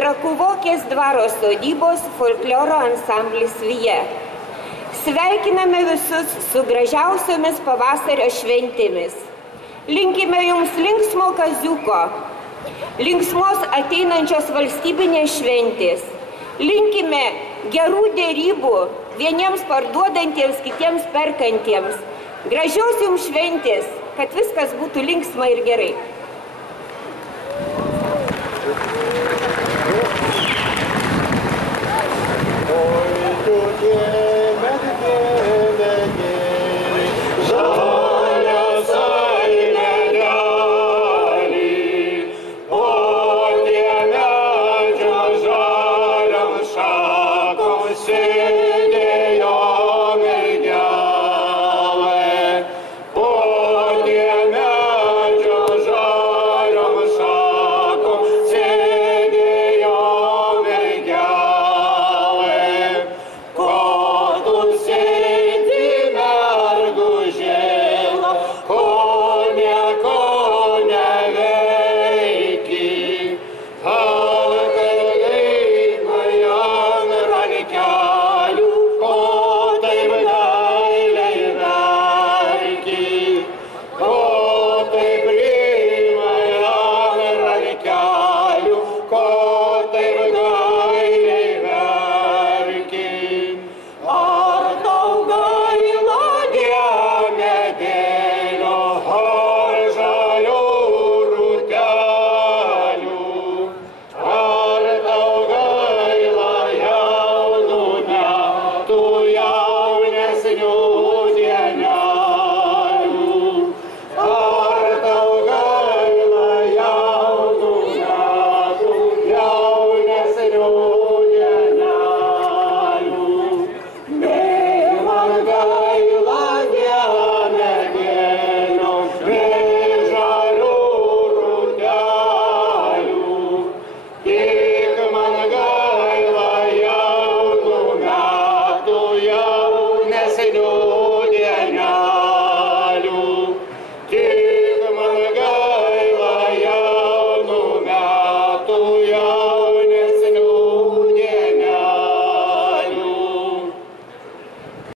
Trakų Vokės dvaro sodybos folkloro ansamblis Vija. Sveikiname visus su gražiausiomis pavasario šventėmis. Linkime jums linksmo kaziuko, linksmos ateinančios valstybinės šventės. Linkime gerų dėrybų vieniems parduodantiems, kitiems perkantiems. Gražios jums šventės, kad viskas būtų linksma ir gerai.